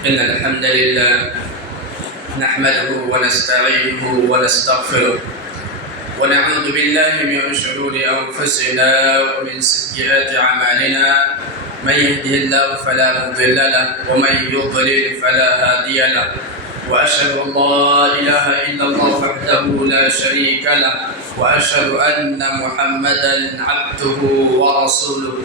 إن الحمد لله نحمده ونستعينه ونستغفره ونعوذ بالله من شرور أنفسنا ومن سيئات أعمالنا. من يهده الله فلا مضل له ومن يضلل فلا هادي له. وأشهد أن لا إله إلا الله وحده لا شريك له وأشهد أن محمدا عبده ورسوله.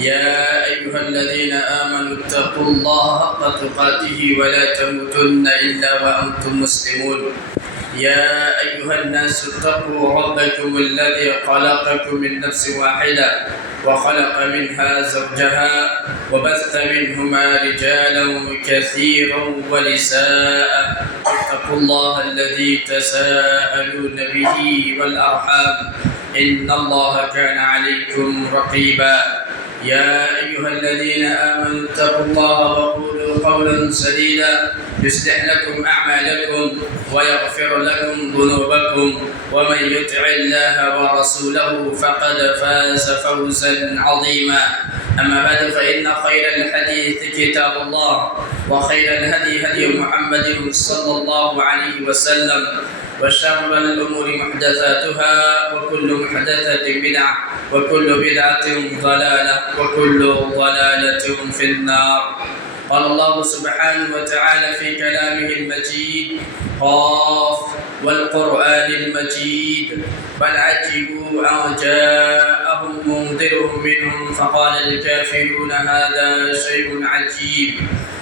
يا أيها الذين آمنوا اتقوا الله حق تقاته ولا تموتن إلا وأنتم مسلمون. يا أيها الناس اتقوا ربكم الذي خلقكم من نفس واحدة وخلق منها زوجها وبث منهما رجالا كثيرا ونساء. اتقوا الله الذي تساءلون به والأرحام إن الله كان عليكم رقيبا. يا أيها الذين آمنوا اتقوا الله وقولوا قولا سديدا يصلح لكم أعمالكم ويغفر لكم ذنوبكم ومن يطع الله ورسوله فقد فاز فوزا عظيما. أما بعد فإن خير الحديث كتاب الله وخير الهدي هدي محمد صلى الله عليه وسلم وشر الأمور محدثاتها وكل محدثة بدعة وكل بدعة ضلالة وكل ضلالة في النار. قال الله سبحانه وتعالى في كلامه المجيد: قاف والقرآن المجيد بل عجبوا أن جاءهم منذر منهم فقال الكافرون هذا شيء عجيب.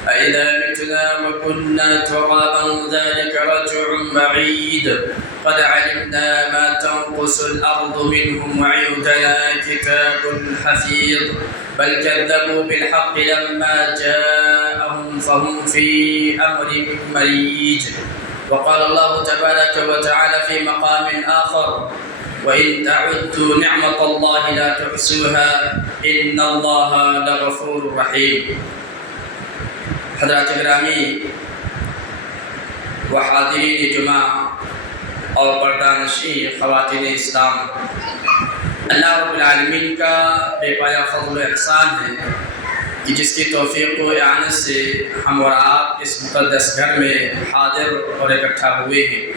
أإذا متنا وكنا ترابا ذلك رجع بعيد. قد علمنا ما تنقص الأرض منهم وعندنا كتاب حفيظ. بل كذبوا بالحق لما جاءهم فهم في أمر مريج. وقال الله تبارك وتعالى في مقام آخر: وإن تعدوا نعمة الله لا تحصوها إن الله لغفور رحيم. حضرات گرامی و حاضرین جمعہ اور پردہ نشین خواتین اسلام، اللہ رب العالمین کا بے پایا فضل و احسان ہے کہ جس کی توفیق و اعانت سے ہم اور آپ اس مقدس گھر میں حاضر اور اکٹھا ہوئے ہیں۔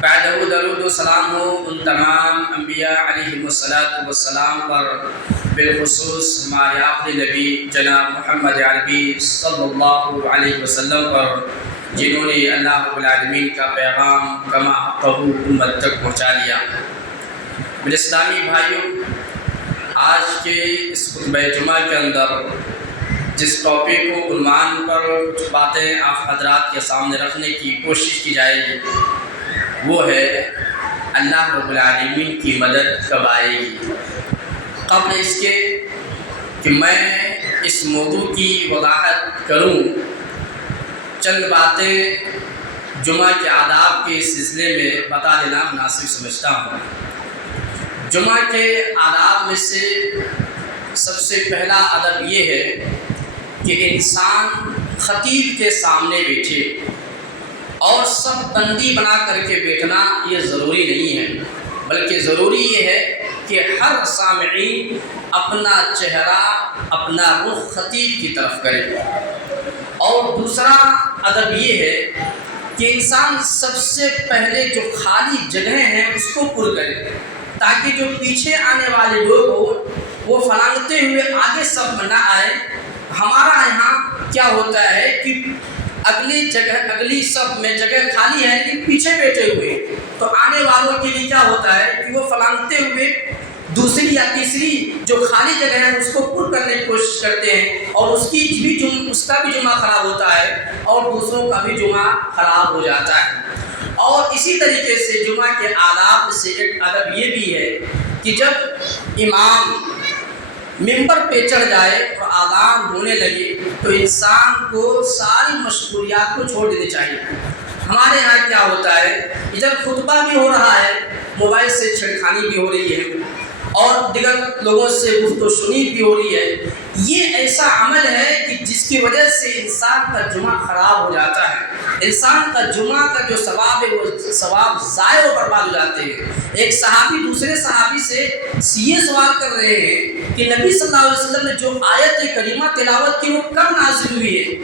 بعد درود و سلام ہو ان تمام انبیاء علیہم السلام پر، بالخصوص ہمارے آخری نبی جناب محمد عربی صلی اللہ علیہ وسلم پر، جنہوں نے اللہ رب العالمین کا پیغام کما حقہ امت تک پہنچا دیا۔ میرے اسلامی بھائیوں، آج کے اس خطبہ جمعہ کے اندر جس ٹاپک کو عنوان پر کچھ باتیں آپ حضرات کے سامنے رکھنے کی کوشش کی جائے گی، وہ ہے اللہ رب العالمین کی مدد کب آئے گی۔ قبل اس کے کہ میں اس موضوع کی وضاحت کروں، چند باتیں جمعہ کے آداب کے سلسلے میں بتا دینا مناسب سمجھتا ہوں۔ جمعہ کے آداب میں سے سب سے پہلا ادب یہ ہے کہ انسان خطیب کے سامنے بیٹھے، اور سب بندی بنا کر کے بیٹھنا یہ ضروری نہیں ہے، بلکہ ضروری یہ ہے کہ ہر سامعین اپنا چہرہ، اپنا رخ خطیب کی طرف کرے۔ اور دوسرا ادب یہ ہے کہ انسان سب سے پہلے جو خالی جگہیں ہیں اس کو پر کرے، تاکہ جو پیچھے آنے والے لوگ ہوں وہ فلانگتے ہوئے آگے سب میں نہ آئے۔ ہمارا یہاں کیا ہوتا ہے کہ اگلی صف میں جگہ خالی ہے لیکن پیچھے بیٹھے ہوئے، تو آنے والوں کے لیے کیا ہوتا ہے کہ وہ فلانگتے ہوئے دوسری یا تیسری جو خالی جگہ ہے اس کو پر کرنے کی کوشش کرتے ہیں، اور اس کا بھی جمعہ خراب ہوتا ہے اور دوسروں کا بھی جمعہ خراب ہو جاتا ہے۔ اور اسی طریقے سے جمعہ کے آداب سے ایک ادب یہ بھی ہے کہ جب امام ممبر پہ چڑھ جائے اور آذان ہونے لگے تو انسان کو ساری مشغولیات کو چھوڑ دینی چاہیے۔ ہمارے یہاں کیا ہوتا ہے، ادھر خطبہ بھی ہو رہا ہے، موبائل سے چھڑکھانی بھی ہو رہی ہے، اور دیگر لوگوں سے گفت و شنید بھی ہو رہی ہے۔ یہ ایسا عمل ہے کہ جس کی وجہ سے انسان کا جمعہ خراب ہو جاتا ہے، انسان کا جمعہ کا جو ثواب ہے وہ ثواب ضائع و برباد ہو جاتے ہیں۔ ایک صحابی دوسرے صحابی سے یہ سوال کر رہے ہیں کہ نبی صلی اللہ علیہ وسلم نے جو آیت کریمہ تلاوت کی وہ کب نازل ہوئی ہے؟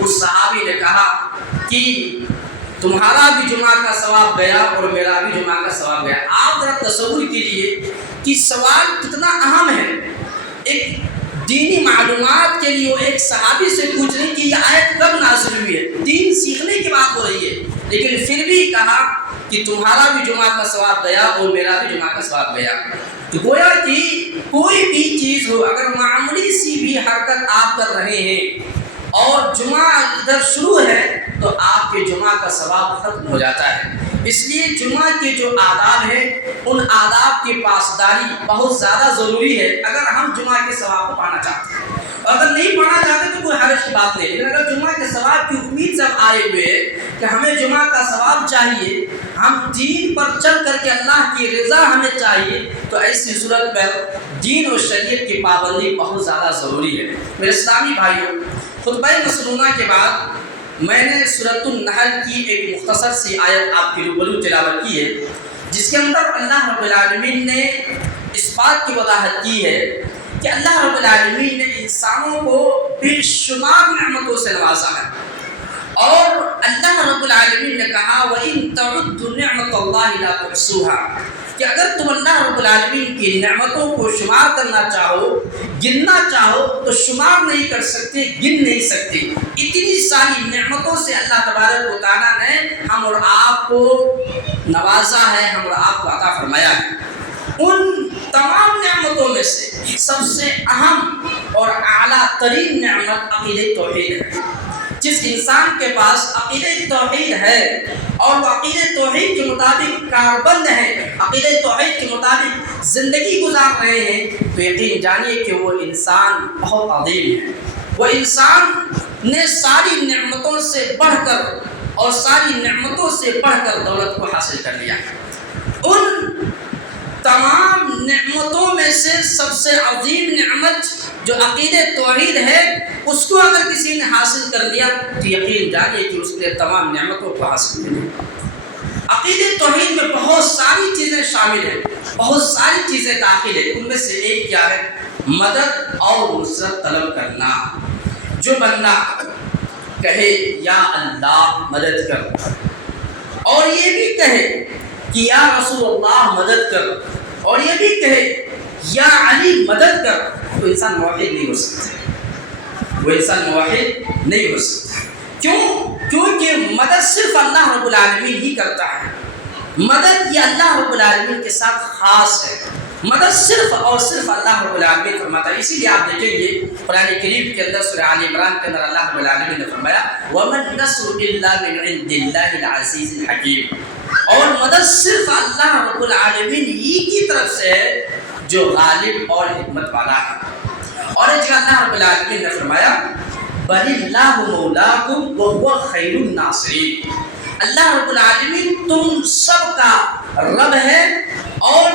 اس صحابی نے کہا کہ تمہارا بھی جمعہ کا ثواب گیا اور میرا بھی جمعہ کا ثواب گیا۔ آپ ذرا تصور کیجیے کہ سوال کتنا اہم ہے۔ ایک دینی معلومات کے لیے وہ ایک صحابی سے پوچھ رہے کہ یہ آیت کب نازل ہوئی ہے، دین سیکھنے کی بات ہو رہی ہے، لیکن پھر بھی کہا کہ تمہارا بھی جمعہ کا ثواب گیا اور میرا بھی جمعہ کا ثواب گیا۔ تو گویا کہ کوئی بھی چیز ہو، اگر معمولی سی بھی حرکت آپ کر رہے ہیں اور جمعہ ادھر شروع ہے تو آپ کے جمعہ کا ثواب ختم ہو جاتا ہے۔ اس لیے جمعہ کے جو آداب ہیں ان آداب کی پاسداری بہت زیادہ ضروری ہے اگر ہم جمعہ کے ثواب کو پانا چاہتے ہیں۔ اگر نہیں پانا چاہتے تو کوئی حرج کی بات نہیں، لیکن اگر جمعہ کے ثواب کی امید سے آئے ہوئے کہ ہمیں جمعہ کا ثواب چاہیے، ہم دین پر چل کر کے اللہ کی رضا ہمیں چاہیے، تو ایسی صورت پر دین و شریعت کی پابندی بہت زیادہ ضروری ہے۔ میرے اسلامی بھائیوں، خطبہ مسنونہ کے بعد میں نے سورۃ النحل کی ایک مختصر سی آیت آپ کے روبرو تلاوت کی ہے، جس کے اندر اللہ رب العالمین نے اس بات کی وضاحت کی ہے کہ اللہ رب العالمین نے انسانوں کو بے شمار نعمتوں سے نوازا ہے، اور اللہ رب العالمین نے کہا وَإِن تَعُدُّوا نِعْمَةَ اللَّهِ لَا تُحْصُوهَا، کہ اگر تم اللہ رب العالمین کی نعمتوں کو شمار کرنا چاہو، گننا چاہو تو شمار نہیں کر سکتے، گن نہیں سکتے۔ اتنی ساری نعمتوں سے اللہ تبارک و تعالیٰ نے ہم اور آپ کو نوازا ہے، ہم اور آپ کو عطا فرمایا ہے۔ ان تمام نعمتوں میں سے سب سے اہم اور اعلیٰ ترین نعمت عقیدہ توحید ہے۔ جس انسان کے پاس عقیدہ توحید ہے اور وہ عقیدہ توحید کے مطابق کاربند ہے، عقیدہ توحید کے مطابق زندگی گزار رہے ہیں، تو یقین جانیے کہ وہ انسان بہت عظیم ہے۔ وہ انسان نے ساری نعمتوں سے بڑھ کر اور ساری نعمتوں سے بڑھ کر دولت کو حاصل کر لیا ہے۔ ان تمام نعمتوں میں سے سب سے عظیم نعمت جو عقیدہ توحید ہے، اس کو اگر کسی نے حاصل کر لیا تو یقین جانیے کہ اس نے تمام نعمتوں کو حاصل کر لیا۔ عقیدہ توحید میں بہت ساری چیزیں شامل ہیں، بہت ساری چیزیں داخل ہیں۔ ان میں سے ایک کیا ہے؟ مدد اور نصرت طلب کرنا۔ جو بندہ کہے یا اللہ مدد کر، اور یہ بھی کہے کہ یا رسول اللہ مدد کر، اور یہ بھی کہے یا علی مدد کر، تو انسان موحد نہیں ہو سکتا، وہ انسان موحد نہیں ہو سکتا۔ کیوں؟ کیونکہ مدد صرف اللہ رب العالمین ہی کرتا ہے۔ مدد یہ اللہ رب العالمین کے ساتھ خاص ہے، مدد صرف اور صرف اللہ رب العالمین فرماتا ہے۔ اسی لیے آپ دیکھیں گے قرآن کریم کے اندر سورہ آل عمران کے اندر اللہ رب العالمین نے فرمایا وَمَن نَصْرُ إِلَّا مِنْ عِنْدِ اللَّهِ الْعَزِيزِ الْحَكِيمِ، اور مدد صرف اللہ رب العالمین ہی کی طرف سے ہے جو غالب اور حکمت والا ہے۔ اور ایک جگہ اللہ رب العالمین نے فرمایا بَلِ اللَّهُ مَوْلَاكُمْ وَهُوَ خَيْرُ النَّاصِرِينَ، اللہ رب العالمین تم سب کا رب ہے اور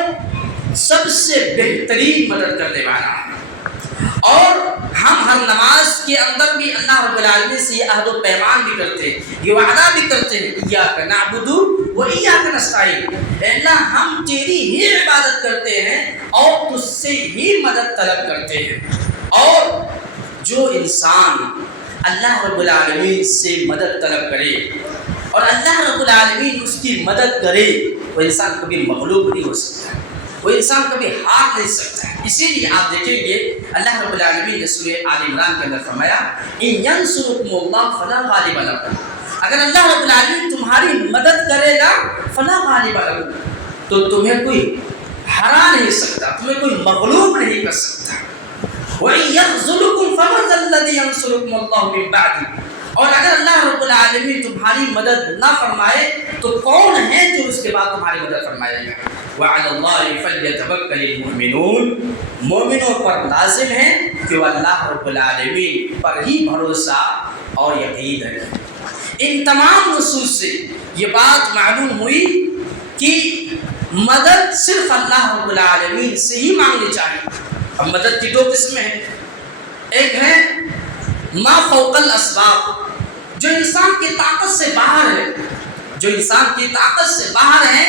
سب سے بہترین مدد کرنے والا ہے۔ اور ہم ہر نماز کے اندر بھی اللہ رب العالمین سے یہ عہد و پیمان بھی کرتے ہیں، یہ وعدہ بھی کرتے ہیں ایاک نعبد و ایاک نستعین، اے اللہ ہم تیری ہی عبادت کرتے ہیں اور تجھ سے ہی مدد طلب کرتے ہیں۔ اور جو انسان اللہ رب العالمین سے مدد طلب کرے اور اللہ رب العالمین اس کی مدد کرے، وہ انسان کبھی مغلوب نہیں ہو سکتا، وہ انسان کبھی ہار نہیں سکتا ہے۔ اسی لیے آپ دیکھیں گے اللہ رب العالمین نے سورہ آل عمران کے اندر فرمایا ان ینصرکم اللہ فلا غالب لکم، اگر اللہ رب العالمین تمہاری مدد کرے گا فلا غالب لکم، تو تمہیں کوئی ہرا نہیں سکتا، تمہیں کوئی مغلوب نہیں کر سکتا۔ وَإِن يَخْذُلْكُمْ فَمَنْ ذَا الَّذِي يَنصُرُكُمُ اللَّهُ مِنْ بَعْدِهِ، اور اگر اللہ رب العالمین تمہاری مدد نہ فرمائے تو کون ہے جو اس کے بعد تمہاری مدد فرمائے گا؟ وَعَلَى اللَّهِ فَلْيَتَوَكَّلِ الْمُؤْمِنُونَ، مومنوں پر لازم ہے کہ وہ اللہ رب العالمین پر ہی بھروسہ اور یقین رکھیں۔ ان تمام نصوص سے یہ بات معلوم ہوئی کہ مدد صرف اللہ رب العالمین سے ہی مانگنی چاہیے۔ اب مدد کی دو قسمیں ہیں، ایک ہے ما فوق الاسباب، جو انسان کی طاقت سے باہر ہے، جو انسان کی طاقت سے باہر ہے،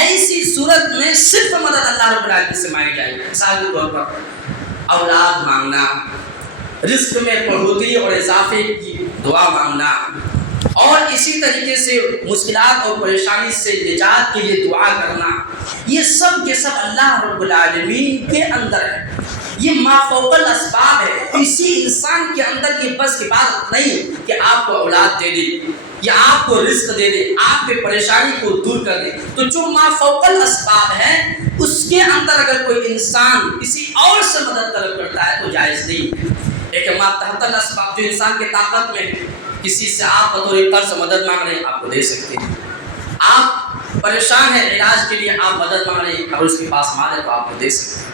ایسی صورت میں صرف مدد اللہ رب العالمین سے مانگی جائے گی۔ مثال کے طور پر اولاد مانگنا، رزق میں بڑھوتری اور اضافے کی دعا مانگنا اور اسی طریقے سے مشکلات اور پریشانی سے نجات کے لیے دعا کرنا، یہ سب کے سب اللہ رب العالمین کے اندر ہے، یہ ما فوق الاسباب ہے۔ کسی انسان کے اندر یہ بس کی بات نہیں کہ آپ کو اولاد دے دے یا آپ کو رزق دے دے، آپ کے پریشانی کو دور کر دے، تو جو ما فوق الاسباب ہے اس کے اندر اگر کوئی انسان کسی اور سے مدد طلب کرتا ہے تو جائز نہیں۔ ایک ما تحت الاسباب جو انسان کے طاقت میں، کسی سے آپ بطور قرض مدد مانگ رہے ہیں آپ کو دے سکتے ہیں، آپ پریشان ہیں علاج کے لیے آپ مدد مانگ رہے ہیں اگر اس کے پاس مال ہے تو آپ کو دے سکتے ہیں۔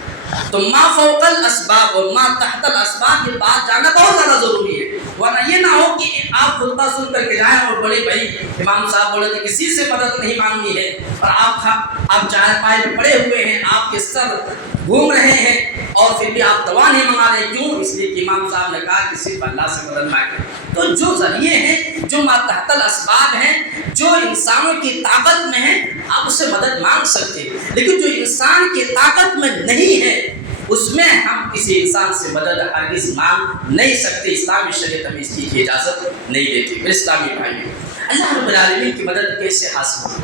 تو ما فوق الاسباب اور ما تحت الاسباب یہ بات جاننا بہت زیادہ ضروری ہے، ورنہ یہ نہ ہو کہ آپ خطبہ سن کر کے جائیں اور بولے بھائی امام صاحب بولے کہ کسی سے مدد نہیں مانگنی ہے، اور آپ چائے پائے میں پڑے ہوئے ہیں، آپ کے سر گھوم رہے ہیں اور پھر بھی آپ دعا نہیں منگا رہے، کیوں؟ اس لیے کہ امام صاحب نے کہا کہ صرف اللہ سے مدد مانگیں۔ تو جو ذریعے ہیں، جو ما تحت الاسباب ہیں، جو انسانوں کی طاقت میں ہیں، آپ اس سے مدد مانگ سکتے ہیں، لیکن جو انسان کی طاقت میں نہیں ہے اس میں ہم کسی انسان سے مدد ہرگز مانگ نہیں سکتے۔ اسلامی شریعت ہمیں اس کی اجازت نہیں دیتی۔ میرے اسلامی بھائیوں، اللہ رب العالمین کی مدد کیسے حاصل ہو؟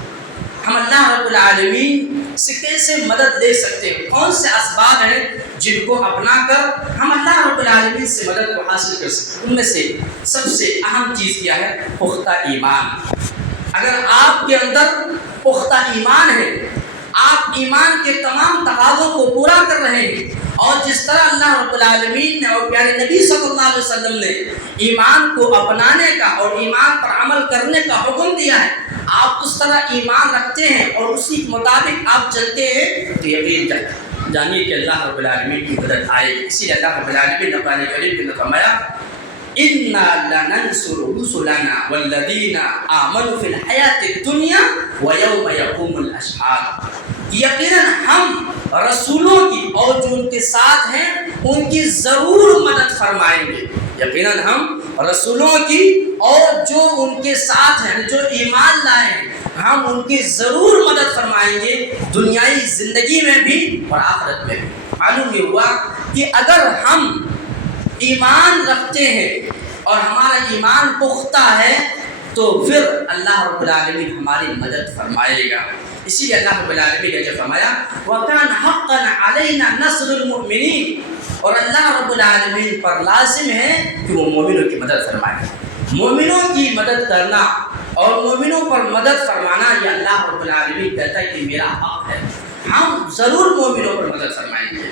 ہم اللہ رب العالمین سے کیسے مدد لے سکتے ہیں؟ کون سے اسباب ہیں جن کو اپنا کر ہم اللہ رب العالمین سے مدد کو حاصل کر سکتے ہیں؟ ان میں سے سب سے اہم چیز کیا ہے؟ پختہ ایمان۔ اگر آپ کے اندر پختہ ایمان ہے، آپ ایمان کے تمام تقاضوں کو پورا کر رہے ہیں، اور جس طرح اللہ رب العالمین نے اور پیارے نبی صلی اللہ علیہ وسلم نے ایمان کو اپنانے کا اور ایمان پر عمل کرنے کا حکم دیا ہے، آپ اس طرح ایمان رکھتے ہیں اور اسی کے مطابق آپ چلتے ہیں تو یقین جانیے کہ اللہ رب العالمین کی مدد آئے گی۔ اسی لیے اللہ رب العالمین نے قرآن کریم میں فرمایا اِنَّا لَنَنْصُرُ رُسُلَنَا وَالَّذِينَ آمَنُوا فِي الْحَيَاةِ الدُّنْيَا وَيَوْمَ يَقُومُ الْأَشْهَادُ، یقیناً ہم رسولوں کی اور جو ان کے ساتھ ہیں ان کی ضرور مدد فرمائیں گے۔ یقیناً ہم رسولوں کی اور جو ان کے ساتھ ہیں، جو ایمان لائے ہیں، ہم ان کی ضرور مدد فرمائیں گے، دنیائی زندگی میں بھی اور آخرت میں بھی۔ معلوم یہ ہوا کہ اگر ہم ایمان رکھتے ہیں اور ہمارا ایمان پختہ ہے تو پھر اللہ رب العالمین ہماری مدد فرمائے گا۔ اسی لیے اللہ رب العالمین نے جو فرمایا وَكَانَ حَقًّا عَلَيْنَا نَصْرُ الْمُؤْمِنِينَ، اور اللہ رب العالمین پر لازم ہے کہ وہ مومنوں کی مدد فرمائے۔ مومنوں کی مدد کرنا اور مومنوں پر مدد فرمانا یہ اللہ رب العالمین کہتا ہے کہ میرا حق ہے، ہم ضرور مومنوں پر مدد فرمائیں گے۔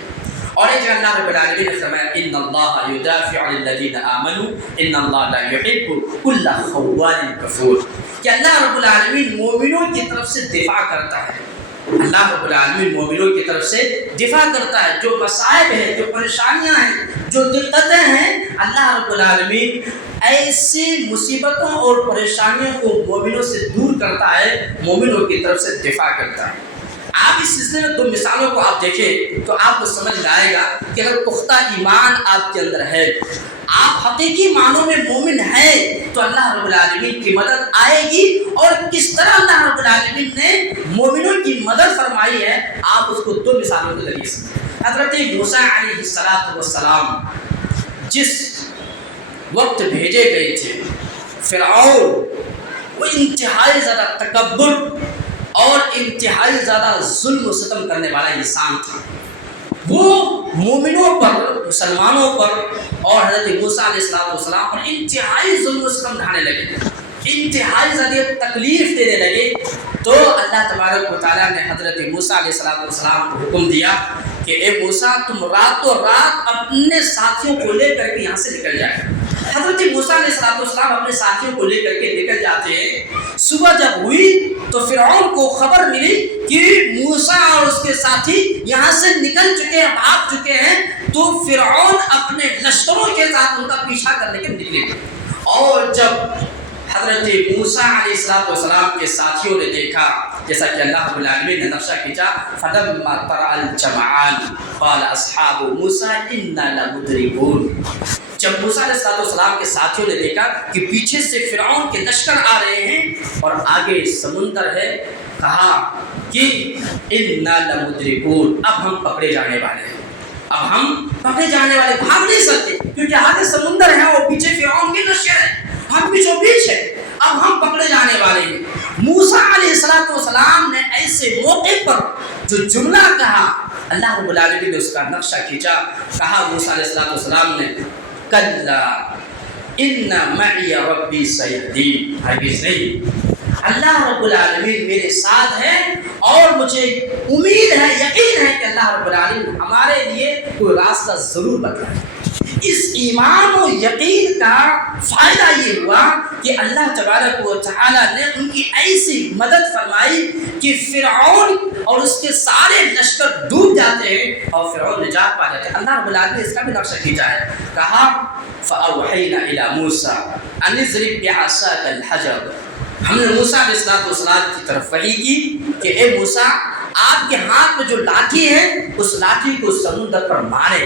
اور ایک اللہ رب العالمین نے فرمایا ان اللہ یدافع عن الذین آمنوا ان اللہ لا یحب کل خوان کفور، کہ اللہ رب العالمین مومنوں کی طرف سے دفاع کرتا ہے۔ اللہ رب العالمین مومنوں کی طرف سے دفاع کرتا ہے، جو مصائب ہیں، جو پریشانیاں ہیں، جو دقتیں ہیں، اللہ رب العالمین ایسی مصیبتوں اور پریشانیوں کو مومنوں سے دور کرتا ہے، مومنوں کی طرف سے دفاع کرتا ہے۔ آپ اس سلسلے میں دو مثالوں کو آپ دیکھیں تو آپ کو سمجھ میں آئے گا کہ اگر پختہ ایمان آپ کے اندر ہے، آپ حقیقی معنوں میں مومن ہیں، تو اللہ رب العالمین کی مدد آئے گی۔ اور کس طرح اللہ رب العالمین نے مومنوں کی مدد فرمائی ہے آپ اس کو دو مثالوں کے ذریعے سمجھیں۔ حضرت موسیٰ علیہ السلام جس وقت بھیجے گئے تھے، فرعون وہ انتہائی زیادہ تکبر اور انتہائی زیادہ ظلم و ستم کرنے والا انسان تھا، وہ مومنوں پر، مسلمانوں پر اور حضرت موسیٰ علیہ السلام پر انتہائی ظلم و ستم ڈھانے لگے، انتہائی زیادہ تکلیف دینے لگے۔ تو اللہ تبارک و تعالیٰ نے حضرت موسیٰ علیہ السلام کو حکم دیا کہ اے موسیٰ تم راتوں رات اپنے ساتھیوں کو لے کر کے یہاں سے نکل جائے۔ حضرت موسیٰ علیہ السلام اپنے ساتھیوں کو لے کر کے نکل جاتے ہیں۔ صبح جب ہوئی تو فرعون کو خبر ملی کہ موسیٰ اور اس کے ساتھی یہاں سے نکل چکے ہیں، بھاگ چکے ہیں، تو فرعون اپنے لشکروں کے ساتھ ان کا پیچھا کرنے کے نکلے۔ اور جب حضرت موسیٰ علیہ السلام کے ساتھیوں نے دیکھا، جیسا کہ اللہ رب العالمین نے نقشہ کھینچا فَلَمَّا تَرَأَى الْجَمْعَانِ قَالَ أَصْحَابُ مُوسَىٰ إِنَّا لَمُدْرِكُونَ، جب موسیٰ علیہ السلام کے ساتھیوں نے دیکھا کہ پیچھے سے فرعون کے لشکر آ رہے ہیں اور آگے سمندر ہے، کہا کہ اِنَّا لَمُدْرِكُونَ، اب ہم پکڑے جانے والے ہیں، اب ہم پکڑے جانے والے، بھاگ نہیں سکتے کیونکہ آگے سمندر ہے اور پیچھے فرعون کے لشکر ہے، ہم بیچوں بیچ ہیں، اب ہم پکڑے جانے والے ہیں۔ موسیٰ علیہ السلام نے ایسے موقع پر جو جملہ کہا، اللہ رب العالمین نے اس کا نقشہ کھینچا، کہا موسیٰ علیہ السلام نے کلا ان معی ربی سیہدین، ہرگز نہیں، اللہ رب العالمین میرے ساتھ ہے اور مجھے امید ہے، یقین ہے کہ اللہ رب العالمین ہمارے لیے کوئی راستہ ضرور بتائے۔ اس ایمان و یقین کا فائدہ یہ ہوا کہ اللہ تبارک و تعالیٰ نے ان کی ایسی مدد فرمائی کہ فرعون اور اس کے سارے لشکر ڈوب جاتے ہیں اور فرعون نجات پا جاتے ہیں۔ اللہ رب العالمین نے اس کا بھی نقشہ کھینچا ہے، کہا فَأَوْحَيْنَا إِلَى مُوسَىٰ أَنِ اضْرِب بِعَصَاكَ الْحَجَرَ، ہم نے موسیٰ علیہ السلام کی طرف وحی کی کہ اے موسیٰ، آپ کے ہاتھ میں جو لاٹھی ہے اس لاٹھی کو سمندر پر مارے۔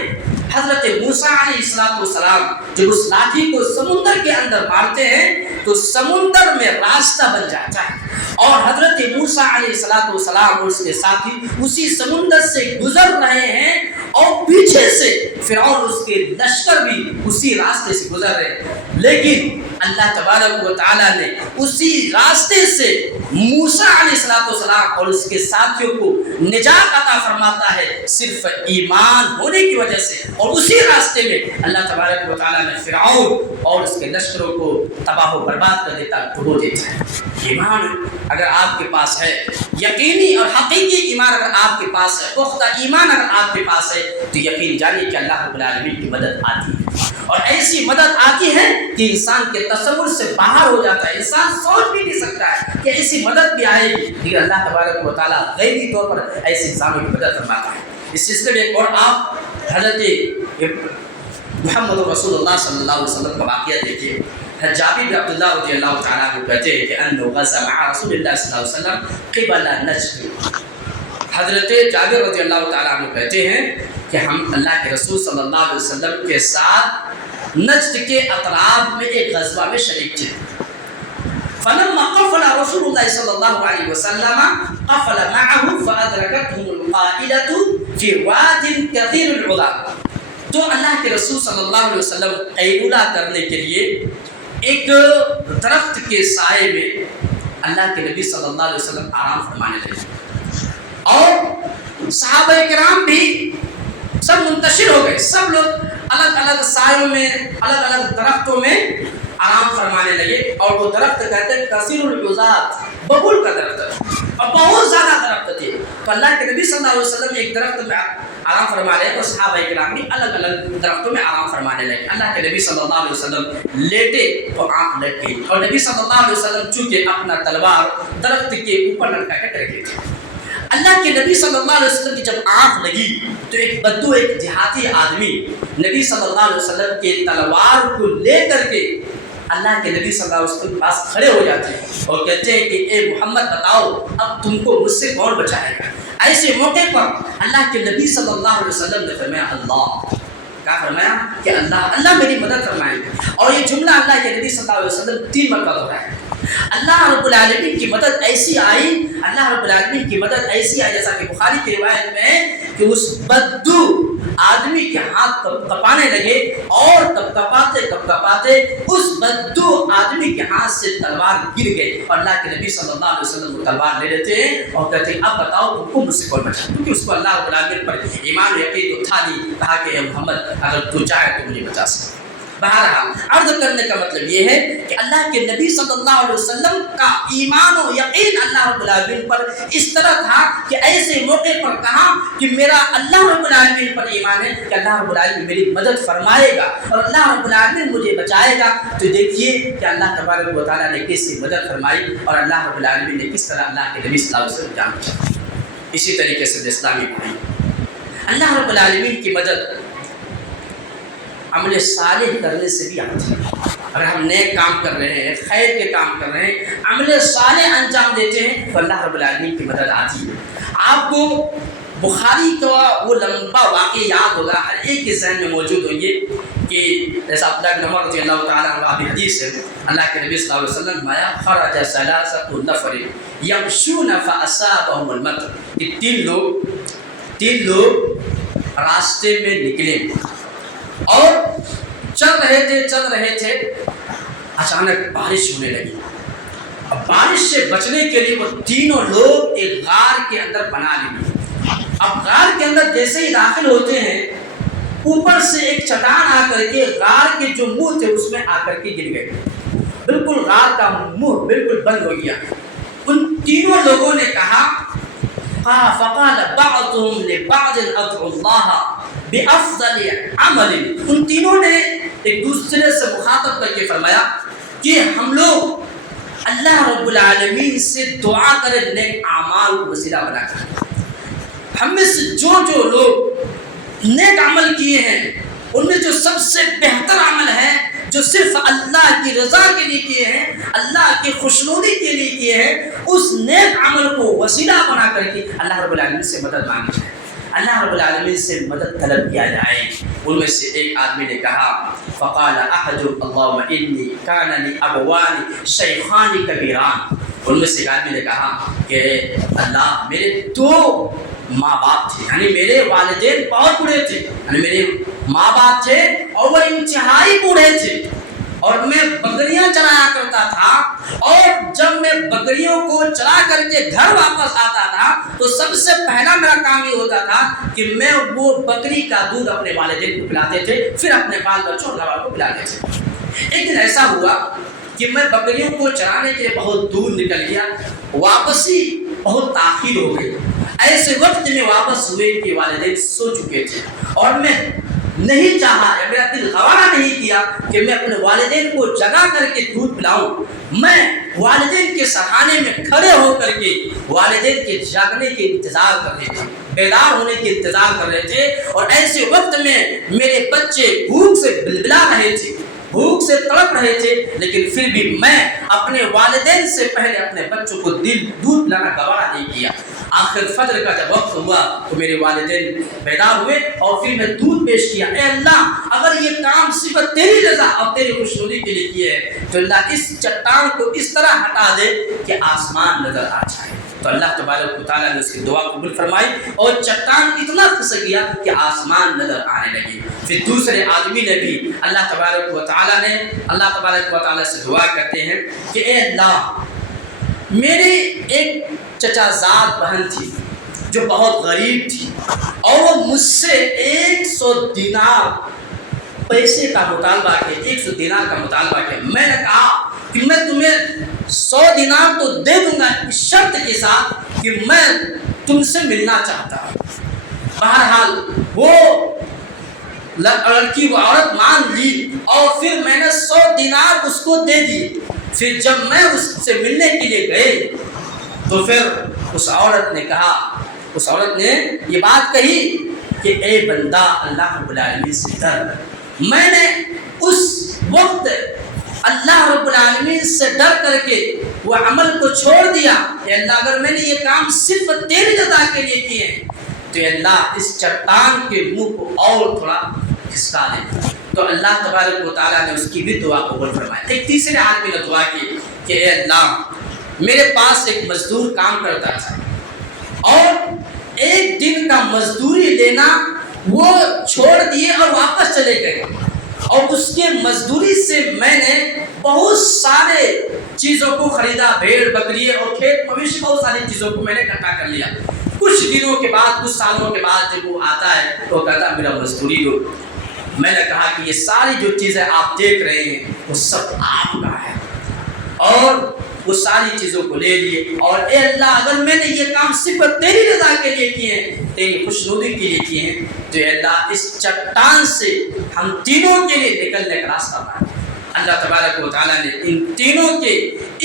حضرت موسیٰ علیہ السلام جب اس لاٹھی کو سمندر کے اندر مارتے ہیں تو سمندر میں راستہ بن جاتا ہے، اور حضرت موسیٰ علیہ السلام اور اس کے ساتھی اسی سمندر سے گزر رہے ہیں، اور پیچھے سے فرعون اس کے لشکر بھی اسی راستے سے گزر رہے ہیں، لیکن اللہ تبارک و تعالیٰ نے اسی راستے سے موسیٰ علیہ السلام اور اس کے ساتھیوں کو نجات عطا فرماتا ہے صرف ایمان ہونے کی وجہ سے، اور اسی راستے میں اللہ تبارک و تعالیٰ نے فرعون اور اس کے لشکروں کو تباہ و برباد کر دیتا، ڈبو دیتا ہے۔ ایمان اگر آپ کے پاس ہے، یقینی اور حقیقی ایمان اگر آپ کے پاس ہے، پختہ ایمان اگر آپ کے پاس ہے، تو یقین جانیے کہ اللہ رب العالمین کی مدد آتی ہے، اور ایسی مدد آتی ہے کہ انسان کے تصور سے باہر ہو جاتا ہے، انسان سوچ بھی نہیں سکتا ہے کہ ایسی مدد بھی آئے گی، لیکن اللہ تبارک و تعالیٰ غیبی طور پر ایسے انسانوں کی مدد فرماتا ہے۔ اس سلسلے میں ایک اور آپ حضرت محمد رسول اللہ صلی اللہ علیہ وسلم کا واقعہ دیکھیے۔ جابر بن عبداللہ رضی اللہ تعالیٰ عنہ کہتے ہیں کہ انہ غزا مع رسول اللہ صلی اللہ علیہ وسلم قبل نجد۔ حضرت جابر رضی اللہ تعالیٰ عنہ کہتے ہیں کہ ہم اللہ کے رسول صلی اللہ علیہ وسلم کے ساتھ نجد کے اطراف میں ایک غزوہ میں شریک تھے۔ فلما قفل رسول اللہ صلی اللہ علیہ وسلم قفل معه فأدركتهم القائلة في واد كثير العلا۔ تو اللہ کے رسول صلی اللہ علیہ وسلم قیلولہ کرنے کے لیے ایک درخت کے سائے میں اللہ کے نبی صلی اللہ علیہ وسلم آرام فرمانے لگے، اور صحابہ کرام بھی سب منتشر ہو گئے، سب لوگ الگ الگ سائوں میں، الگ الگ درختوں میں آرام فرمانے لگے، اور وہ درخت کہتے ہیں کثیر العضات، ببول کا درخت، اور بہت زیادہ درخت تھے۔ تو اللہ کے نبی صلی اللہ علیہ وسلم ایک درخت میں آرام فرما رہے اور صحابہ کرام بھی الگ الگ درختوں میں آرام فرمانے لگے۔ اللہ کے نبی صلی اللہ علیہ وسلم لیٹے تو آنکھ لگ گئی، اور نبی صلی اللہ علیہ وسلم چونکہ اپنا تلوار درخت کے اوپر لٹکا کے رکھے تھے۔ اللہ کے نبی صلی اللہ علیہ وسلم کی جب آنکھ لگی تو ایک بدو، ایک دیہاتی آدمی نبی صلی اللہ علیہ وسلم کے تلوار کو لے کر کے اللہ کے نبی صلی اللہ علیہ وسلم کے پاس کھڑے ہو جاتے ہیں اور کہتے ہیں کہ اے محمد بتاؤ اب تم کو مجھ سے کون بچائے گا۔ ایسے موقع پر اللہ کے نبی صلی اللہ علیہ وسلم نے فرمایا اللہ، کیا فرمایا کہ اللہ میری مدد فرمائے گا، اور یہ جملہ اللہ کے نبی صلی اللہ علیہ وسلم 3 مرتبہ دہرایا۔ اللہ رب العالمین کی مدد ایسی آئی، اللہ رب العالمین کی مدد ایسی آئی جیسا کہ بخاری کی روایت میں ہے کہ اس بدو آدمی کے ہاتھ کپانے لگے، اور کپاتے اس بدو آدمی کے ہاتھ سے تلوار گر گئی، اور اللہ کے نبی صلی اللہ علیہ وسلم وہ تلوار لے لیتے ہیں اور کہتے ہیں اب بتاؤ تم کو مجھ سے کون بچا، کیونکہ اس کو اللہ رب العالمین پر ایمان و یقین تو تھا نہیں، کہا کہ اے محمد اگر تو چاہے تو مجھے بچا سکتے۔ بہرحال عرض کرنے کا مطلب یہ ہے کہ اللہ کے نبی صلی اللہ علیہ وسلم کا ایمان و یقین اللہ رب العالمین پر اس طرح تھا کہ ایسے موقع پر کہا کہ میرا اللہ رب العالمین پر ایمان ہے کہ اللہ رب العالمین میری مدد فرمائے گا اور اللہ رب العالمین مجھے بچائے گا۔ تو دیکھیے کہ اللہ تبارک و تعالیٰ نے کیسے مدد فرمائی، اور اللہ رب العالمین نے کس طرح اللہ کے نبی صلی اللہ علیہ وسلم جان بچائی۔ اسی طریقے سے اسلامی بھائی، اللہ رب العالمین کی مدد عمل صالح کرنے سے بھی آتی ہے۔ اگر ہم نیک کام کر رہے ہیں، خیر کے کام کر رہے ہیں، عمل صالح انجام دیتے ہیں تو اللہ رب العالمین کی مدد آتی ہے۔ آپ کو بخاری کا وہ لمبا واقعہ یاد ہوگا، ہر ایک کے ذہن میں موجود ہوں گے کہ جیسا عبداللہ بن عمر رضی اللہ تعالیٰ عنہ حدیث ہے، اللہ کے نبی صلی اللہ علیہ وسلم فرمایا خرج ثلاثۃ نفر یمشون فاصابهم المطر، کہ تین لوگ راستے میں نکلے اور چل رہے تھے، اچانک بارش ہونے لگی. اب بارش سے بچنے کے لیے وہ تینوں لوگ ایک غار کے اندر بنا لیے. اب غار کے اندر جیسے ہی داخل ہوتے ہیں اوپر سے ایک چٹان آ کر کے غار کے جو منہ تھے اس میں آ کر کے گر گئے. بالکل غار کا منہ بالکل بند ہو گیا. ان تینوں لوگوں نے کہا فقال بعضهم لبعض ادعوا الله بافضل عمل. ان تینوں نے ایک دوسرے سے مخاطب کر کے فرمایا کہ ہم لوگ اللہ رب العالمین سے دعا کریں نیک اعمال کو وسیلہ بنا کر. ہم میں سے جو لوگ نیک عمل کیے ہیں ان میں جو سب سے بہتر عمل ہے جو صرف اللہ کی رضا کے لیے کیے ہیں, اللہ کی خوشنودی کے لیے کیے ہیں, اس نیک عمل کو وسیلہ بنا کر کے اللہ رب العالمین سے مدد مانگی جائے, اللہ رب العالمین سے مدد طلب کیا جائے. ان میں سے ایک آدمی نے کہا فقال احدهم اللهم انی کان لی ابوان شیخان کبیران. ان میں سے ایک آدمی نے کہا کہ اللہ میرے دو ماں باپ تھے, یعنی میرے والدین بہت بوڑھے تھے, یعنی میرے ماں باپ تھے اور وہ انتہائی بوڑھے تھے, اور میں بکریاں چرایا کرتا تھا, اور جب میں بکریوں کو چرا کر کے گھر واپس آتا تھا تو سب سے پہلا میرا کام یہ ہوتا تھا کہ میں وہ بکری کا دودھ اپنے والدین کو پلاتے تھے, پھر اپنے بال بچوں اور گھر والوں کو پلاتے تھے. ایک دن ایسا ہوا کہ میں بکریوں کو چرانے کے لیے بہت دور نکل گیا, واپسی بہت تاخیر ہو گئی. ایسے وقت میں واپس ہوئے کہ والدین سو چکے تھے, اور میں نہیں چاہا, میرا دل گوارا نہیں کیا کہ میں اپنے والدین کو جگا کر کے دودھ پلاؤں. میں والدین کے سہانے میں کھڑے ہو کر کے والدین کے جاگنے کے انتظار کر رہے تھے, بیدار ہونے کے انتظار کر رہے تھے. اور ایسے وقت میں میرے بچے بھوک سے بلبلا رہے تھے, بھوک سے تڑپ رہے تھے, لیکن پھر بھی میں اپنے والدین سے پہلے اپنے بچوں کو دودھ لانا گوارا نہیں کیا. آخر فجر کا جب وقت ہوا تو میرے والدین بیدار ہوئے اور پھر میں دودھ پیش کیا. اے اللہ, اگر یہ کام صرف تیری رضا اور تیری خوشنودی کے لیے کیے ہے تو اللہ اس چٹان کو اس طرح ہٹا دے کہ آسمان نظر آ جائے. تو اللہ تبارک و تعالیٰ نے اس کی دعا قبول فرمائی اور چٹان اتنا کھسک گیا کہ آسمان نظر آنے لگی. پھر دوسرے آدمی نے بھی اللہ تبارک و تعالیٰ سے دعا کرتے ہیں کہ اے اللہ, میری ایک چچا زاد بہن تھی جو بہت غریب تھی, اور وہ مجھ سے 100 دینار پیسے کا مطالبہ کیا, 100 دینار کا مطالبہ کیا. میں نے کہا کہ میں تمہیں 100 دینار تو دے دوں گا اس شرط کے ساتھ کہ میں تم سے ملنا چاہتا ہوں. بہرحال وہ لڑکی, وہ عورت مان لی, اور پھر میں نے 100 دینار اس کو دے دی. پھر جب میں اس سے ملنے کے لیے گئے تو پھر اس عورت نے یہ بات کہی کہ اے بندہ, اللہ رب العالمین سے ڈر. میں نے اس وقت اللہ رب العالمین سے ڈر کر کے وہ عمل کو چھوڑ دیا. اے اللہ, اگر میں نے یہ کام صرف تیری رضا کے لیے کیے ہیں تو اللہ اس چٹان کے منہ کو اور تھوڑا کھسکا دے. تو اللہ تبارک و تعالیٰ نے اس کی بھی دعا قبول فرمائی. ایک تیسرے آدمی نے دعا کی کہ اے اللہ, میرے پاس ایک مزدور کام کرتا تھا, اور ایک دن کا مزدوری لینا وہ چھوڑ دیے اور واپس چلے گئے, اور اس کے مزدوری سے میں نے بہت سارے چیزوں کو خریدا, بھیڑ بکری اور کھیت مویشی, بہت ساری چیزوں کو میں نے اکٹھا کر لیا. کچھ دنوں کے بعد, کچھ سالوں کے بعد جب وہ آتا ہے تو کہتا میرا مزدوری دو. میں نے کہا کہ یہ ساری جو چیزیں آپ دیکھ رہے ہیں وہ سب آپ کا ہے, اور وہ ساری چیزوں کو لے لیے. اور اے اللہ, اگر میں نے یہ کام صرف تیری رضا کے لیے کیے ہیں, تیری خوشنودی کے لیے کیے ہیں, تو اے اللہ اس چٹان سے ہم تینوں کے لیے نکلنے کا راستہ بنا. اللہ تبارک و تعالیٰ نے ان تینوں کے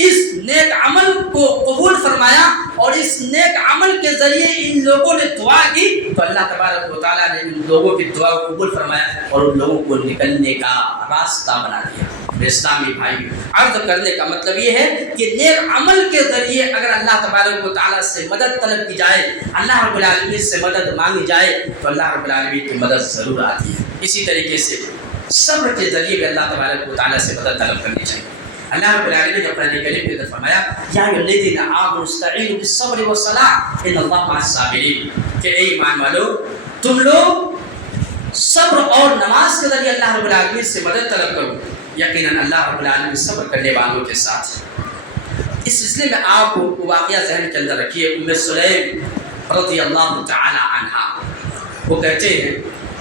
اس نیک عمل کو قبول فرمایا, اور اس نیک عمل کے ذریعے ان لوگوں نے دعا کی تو اللہ تبارک و تعالیٰ نے ان لوگوں کی دعا کو قبول فرمایا اور ان لوگوں کو نکلنے کا راستہ بنا دیا. اسلامی بھائی, عرض کرنے کا مطلب یہ ہے کہ نیک عمل کے ذریعے اگر اللہ تبارک و تعالیٰ سے مدد طلب کی جائے, اللہ رب العالمین سے مدد مانگی جائے تو اللہ رب العالمین کی مدد ضرور آتی ہے. اسی طریقے سے صبر کے ذریعے بھی اللہ تبارک و تعالیٰ سے مدد طلب کرنی چاہیے. اللہ رب العالمین نے قرآن کریم کے اندر فرمایا یا ایھا الذین آمنوا استعینوا بالصبر والصلاۃ ان اللہ مع الصابرین, کہ اے ایمان والو, تم لوگ صبر اور نماز کے ذریعے اللہ رب العالمین سے مدد طلب کرو, یقیناً اللہ رب العالمین صبر کرنے والوں کے ساتھ ہے۔ اس سلسلے میں آپ کو واقعہ ذہن کے اندر رکھیے، ام سلیم رضی اللہ تعالی عنہا وہ کہتے ہیں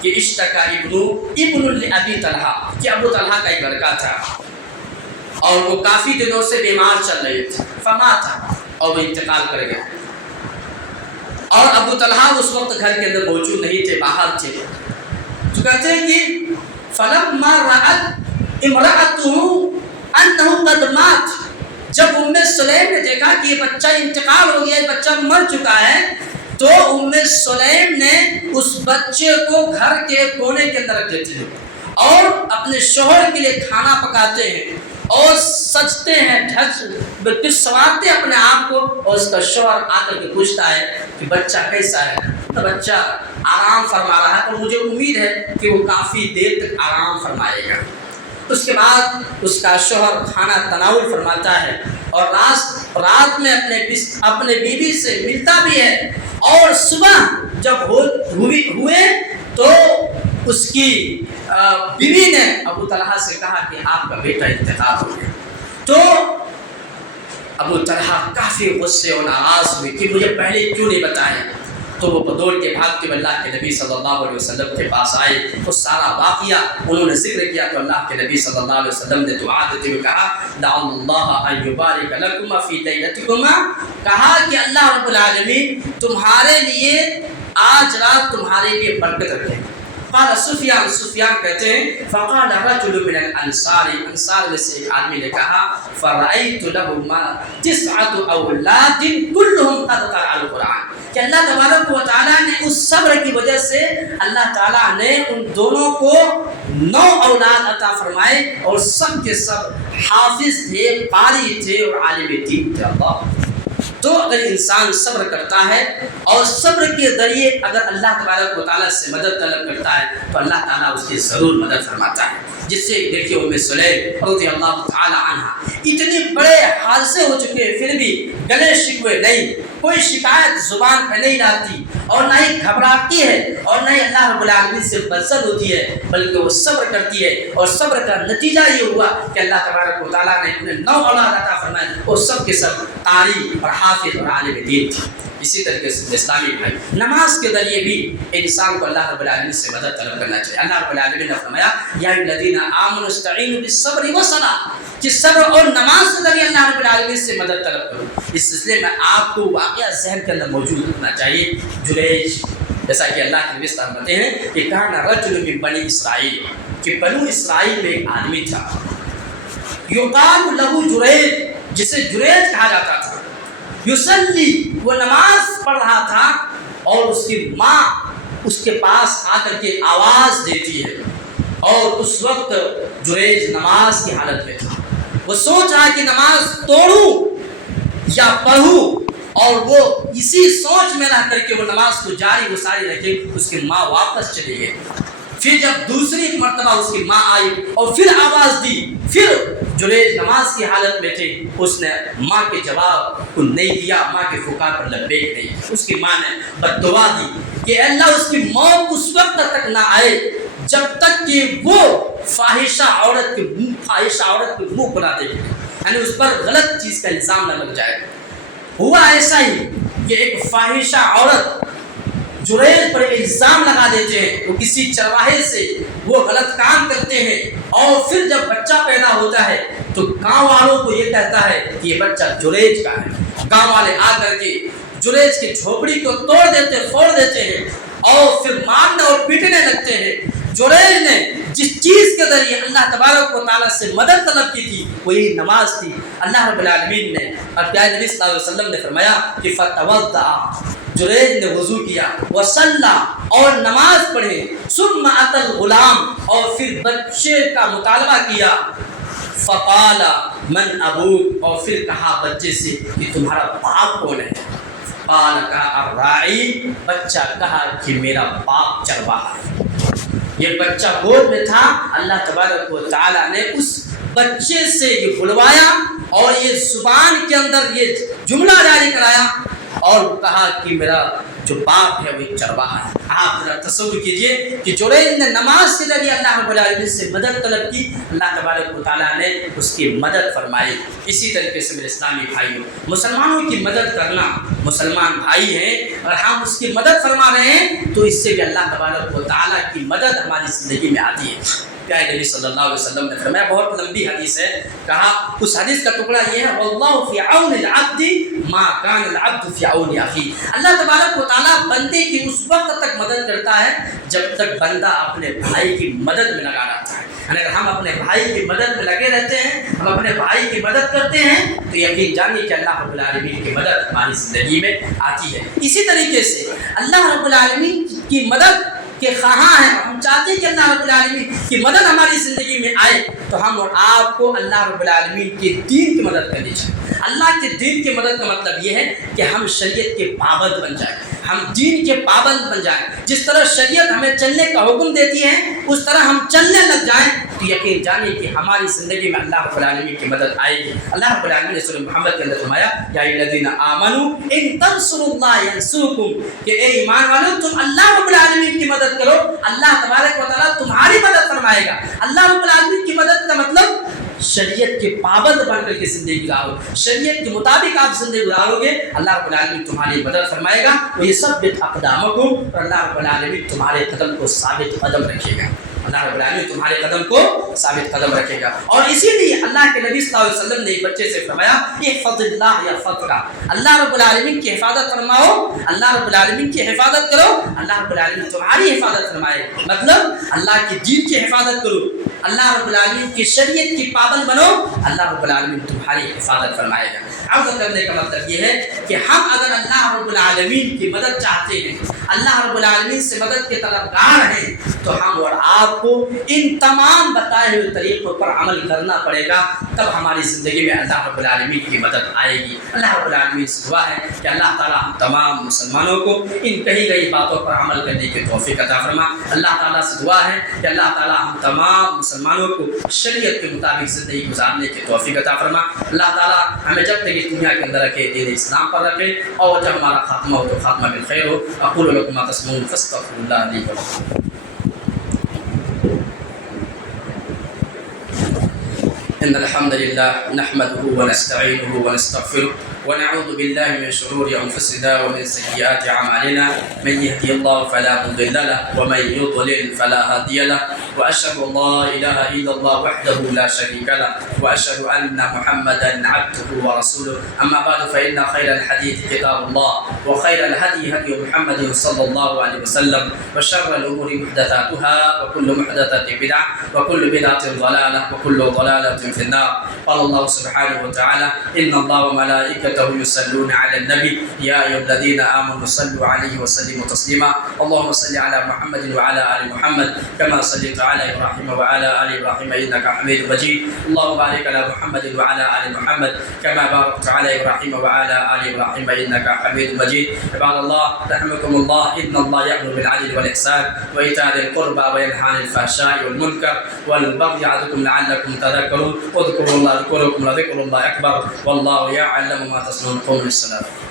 کہ اشتکا ابن لابی طلحہ، کہ ابو طلحہ کا ایک لڑکا تھا اور وہ کافی دنوں سے بیمار چل رہے تھے، فمات اور وہ انتقال کر گئے، اور ابو طلحہ اس وقت گھر کے اندر موجود نہیں تھے، باہر تھے۔ تو کہتے ہیں کہ فلما رأت امرأته انه قد مات، جب ام سلیم نے دیکھا کہ یہ بچہ انتقال ہو گیا، یہ بچہ مر چکا ہے، تو ام سلیم نے اس بچے کو گھر کے کونے کے اندر رکھ دیتے ہیں اور اپنے شوہر کے لیے کھانا پکاتے ہیں اور سجتے ہیں، ڈھک سنوارتے اپنے آپ کو، اور اس کا شوہر آ کر کے پوچھتا ہے کہ بچہ کیسا ہے؟ تو بچہ آرام فرما رہا ہے اور مجھے امید ہے کہ وہ کافی دیر تک آرام فرمائے گا۔ اس کے بعد اس کا شوہر کھانا تناول فرماتا ہے اور رات میں اپنے بیوی سے ملتا بھی ہے، اور صبح جب ہوئے تو اس کی بیوی نے ابو طلحہ سے کہا کہ آپ کا بیٹا انتقال ہو گیا۔ تو ابو طلحہ کافی غصے اور ناراض ہوئے کہ مجھے پہلے کیوں نہیں بتایا۔ تو وہ دوڑ کے بھاگتے ہوئے اللہ کے نبی صلی اللہ علیہ وسلم کے پاس آئے، وہ سارا واقعہ انہوں نے ذکر کیا تو اللہ کے نبی صلی اللہ علیہ وسلم نے دعا دیتے ہوئے کہا دعا اللہ ان یبارک لکما فی لیلتکما، کہا کہ اللہ رب العالمین تمہارے لیے آج رات تمہارے لیے برکت رکھے۔ قال سفیان کہتے ہیں فقال رجل من الانصار، انصار میں سے ایک آدمی نے کہا فرأیت لهما 9 اولاد كلهم قد قرأوا القرآن، کہ اللہ تبارک و تعالیٰ نے اس صبر کی وجہ سے اللہ تعالیٰ نے ان دونوں کو 9 اولاد عطا فرمائے اور سب کے سب حافظ تھے، قاری تھے اور عالم دین تھے۔ اللہ، تو اگر انسان صبر کرتا ہے اور صبر کے ذریعے اگر اللہ تبارک و تعالیٰ سے مدد طلب کرتا ہے تو اللہ تعالیٰ اس کی ضرور مدد فرماتا ہے۔ جس سے دیکھیے ام سلیم رضی اللہ تعالی عنہ اتنے بڑے حادثے ہو چکے پھر بھی گلے شکوے نہیں، کوئی شکایت زبان پہ نہیں لاتی اور نہ ہی گھبراتی ہے اور نہ ہی اللہ رب العالمین سے بدزن ہوتی ہے، بلکہ وہ صبر کرتی ہے، اور صبر کا نتیجہ یہ ہوا کہ اللہ تبارک و تعالیٰ نے انہیں 9 اولاد عطا فرمائے اور سب کے سب قاری اور حافظ اور عالم دین تھے۔ اسی طریقے سے اسلامی بھائی نماز کے ذریعے بھی انسان کو اللہ رب العالمین سے مدد طلب کرنا چاہیے۔ اللہ رب العالمین نے فرمایا یا الذین آمنوا استعینوا بالصبر والصلاۃ، کہ صبر اور نماز کے ذریعے اللہ رب العالمین سے مدد طلب کرو۔ اس سلسلے میں آپ کو واقعہ ذہن کے اندر موجود رکھنا چاہیے جریج، جیسا کہ اللہ کے نبی فرماتے ہیں کہ کان رجل من بنی اسرائیل، کہ بنو اسرائیل میں ایک آدمی تھا یقال له جریج، جسے جریج کہا جاتا تھا، یصلی، وہ نماز پڑھ رہا تھا اور اس کی ماں اس کے پاس آ کر کے آواز دیتی ہے، اور اس وقت جریج نماز کی حالت میں تھا، وہ سوچ رہا کہ نماز توڑوں یا پڑھوں، اور وہ اسی سوچ میں رہ کر کے وہ نماز کو جاری و ساری رکھے۔ اس کی ماں واپس چلی گئی، پھر جب دوسری مرتبہ اس کی ماں آئی اور پھر آواز دی، پھر جریج نماز کی حالت میں تھے، اس نے ماں کے جواب کو نہیں دیا، ماں کے پکار پر لبیک نہیں۔ اس کی ماں نے بد دعا دی کہ اللہ اس کی موت اس وقت تک نہ آئے جب تک کہ وہ فاحشہ عورت کے منہ بنا دے، یعنی اس پر غلط چیز کا الزام نہ لگ جائے۔ ہوا ایسا ہی کہ ایک فاحشہ عورت جریج پر الزام لگا دیتے ہیں، وہ کسی چرواہے سے وہ غلط کام کرتے ہیں، اور پھر جب بچہ پیدا ہوتا ہے تو گاؤں والوں کو یہ کہتا ہے کہ یہ بچہ جریج کا ہے۔ گاؤں والے آ کر کے جریج کی جھوپڑی کو توڑ دیتے، پھوڑ دیتے ہیں اور پھر مارنے اور پیٹنے لگتے ہیں۔ جریج نے جس چیز کے ذریعے اللہ تبارک و تعالیٰ سے مدد طلب کی تھی وہ یہی نماز تھی۔ اللہ رب العالمین نے اور پیارے نبی صلی اللہ علیہ وسلم نے فرمایا کہ فتوضا، جریج نے وضو کیا، وصلی، اور نماز پڑھے، ثم اتى الغلام، اور پھر بچے کا مطالبہ کیا، فقال من ابوک، اور پھر کہا بچے سے کہ تمہارا باپ کون ہے؟ قال، کہا الراعی، بچہ کہا کہ میرا باپ چرواہا ہے۔ یہ بچہ گود میں تھا، اللہ تبارک و تعالیٰ نے اس بچے سے یہ بلوایا اور یہ زبان کے اندر یہ جملہ جاری کرایا اور کہا کہ میرا جو باپ ہے وہ ایک چرواہا ہے۔ آپ ذرا تصور کیجئے کہ جریج نے نماز کے ذریعے اللہ رب العالمین سے مدد طلب کی، اللہ تبارک و تعالیٰ نے اس کی مدد فرمائی۔ اسی طریقے سے میرے اسلامی بھائیوں، مسلمانوں کی مدد کرنا، مسلمان بھائی ہیں اور ہم اس کی مدد فرما رہے ہیں تو اس سے بھی اللہ تبارک و تعالیٰ کی مدد ہماری زندگی میں آتی ہے۔ پیارے نبی صلی اللہ علیہ وسلم نے فرمایا، بہت لمبی حدیث ہے، کہا اس حدیث کا ٹکڑا یہ ہے، واللہ فی عون العبد ما کان العبد فی عون اخیہ۔ اللہ تبارک و تعالیٰ بندے کی اس وقت تک مدد کرتا ہے جب تک بندہ اپنے بھائی کی مدد میں لگا رہتا ہے۔ اگر ہم اپنے بھائی کی مدد میں لگے رہتے ہیں، ہم اپنے بھائی کی مدد کرتے ہیں تو یقین جانیے کہ اللہ رب العالمین کی مدد ہماری زندگی میں آتی ہے۔ اسی طریقے سے اللہ رب العالمین کی مدد کے خواہاں ہیں، ہم چاہتے ہیں کہ اللہ رب العالمین کی مدد ہماری زندگی میں آئے تو ہم اور آپ کو اللہ رب العالمین کے دین کی مدد کرنی چاہیے۔ اللہ کے دین کی مدد کا مطلب یہ ہے کہ ہم شریعت کے پابند بن جائیں، ہم دین کے پابند بن جائیں۔ جس طرح شریعت ہمیں چلنے کا حکم دیتی ہے اس طرح ہم چلنے لگ جائیں تو یقین جانیے کہ ہماری زندگی میں اللہ رب العالمین کی مدد آئے گی۔ اللہ رب العالمین نے سورہ محمد کے اندر فرمایا، یا الذین آمنوا ان تنصروا اللہ ینصرکم، کہ اے ایمان والو تم اللہ رب العالمین کی مدد کرو، اللہ تبارک و تعالیٰ تمہاری مدد فرمائے گا۔ اللہ رب العالمین کی مدد کا مطلب شریعت کے پابند بن کر کے زندگی گزارو، شریعت کے مطابق آپ زندگی گزارو گے، اللہ رب العالمین تمہاری مدد فرمائے گا۔ وَيُثَبِّتْ أَقْدَامَكُمْ، اور اللہ رب العالمین تمہارے قدم کو ثابت قدم رکھے گا، اللہ رب العالمین تمہارے قدم کو ثابت قدم رکھے گا۔ اور اسی لیے اللہ کے نبی صلی اللہ علیہ وسلم نے ایک بچے سے فرمایا، احفظ اللہ یحفظک، اللہ رب العالمین کی حفاظت فرماؤ، اللہ رب العالمین کی حفاظت کرو، اللہ رب العالمین تمہاری حفاظت فرمائے۔ مطلب اللہ کی دین کی حفاظت کرو، اللہ رب العالمین کی شریعت کی پابند بنو، اللہ رب العالمین تمہاری حفاظت فرمائے گا۔ عرض کرنے کا مطلب یہ ہے کہ ہم اگر اللہ رب العالمین کی مدد چاہتے ہیں، اللہ رب العالمین سے مدد کے طلبگار ہیں تو ہم اور آپ کو ان تمام بتائے ہوئے طریقوں پر عمل کرنا پڑے گا، تب ہماری زندگی میں اللہ رب العالمین کی مدد آئے گی۔ اللہ رب العالمین سے دعا ہے کہ اللہ تعالیٰ ہم تمام مسلمانوں کو ان کہی گئی باتوں پر عمل کرنے کی توفیق عطا فرما۔ اللہ تعالیٰ سے دعا ہے کہ اللہ تعالیٰ ہم تمام مسلمانوں کو شریعت کے مطابق زندگی گزارنے کی توفیق عطا فرما۔ اللہ تعالیٰ ہمیں جب تک اس دنیا کے اندر رکھے دین اسلام پر رکھے، اور جب ہمارا خاتمہ ہو تو خاتمہ بالخیر ہو۔ اقول لکم ما تسمعون فاستغفروا اللہ لی ولکم۔ إن الحمد لله نحمده ونستعينه ونستغفره ونعوذ بالله من شرور أنفسنا ومن سيئات أعمالنا، من يهدي الله فلا مضل له ومن يضلل فلا هادي له، وأشهد أن لا إله إلا الله وحده لا شريك له، وأشهد أن محمدا عبده ورسوله، أما بعد فإن خير الحديث كتاب الله، وخير الهدي هدي محمد صلى الله عليه وسلم، وشر الأمور محدثاتها، وكل محدثة بدعة، وكل بدعة ضلالة، وكل ضلالة في النار۔ قال الله سبحانه وتعالى، إن الله وملائكته يصلون على النبي يا أيها الذين آمنوا صلوا عليه وسلموا تسليما، اللهم صل على محمد وعلى آل محمد كما صليت على إبراهيم وعلى آل إبراهيم إنك حميد مجيد، اللهم بارك على محمد وعلى آل محمد كما باركت على إبراهيم وعلى آل إبراهيم إنك حميد مجيد۔ عباد الله رحمكم الله، إن الله يأمر بالعدل والإحسان وإيتاء ذي القربى وينهى عن الفحشاء والمنكر والبغي يعظكم لعلكم تذكرون، اذكروا الله يذكركم ولذكر الله أكبر، والله يعلم ما تصنعون، قوموا للصلاة۔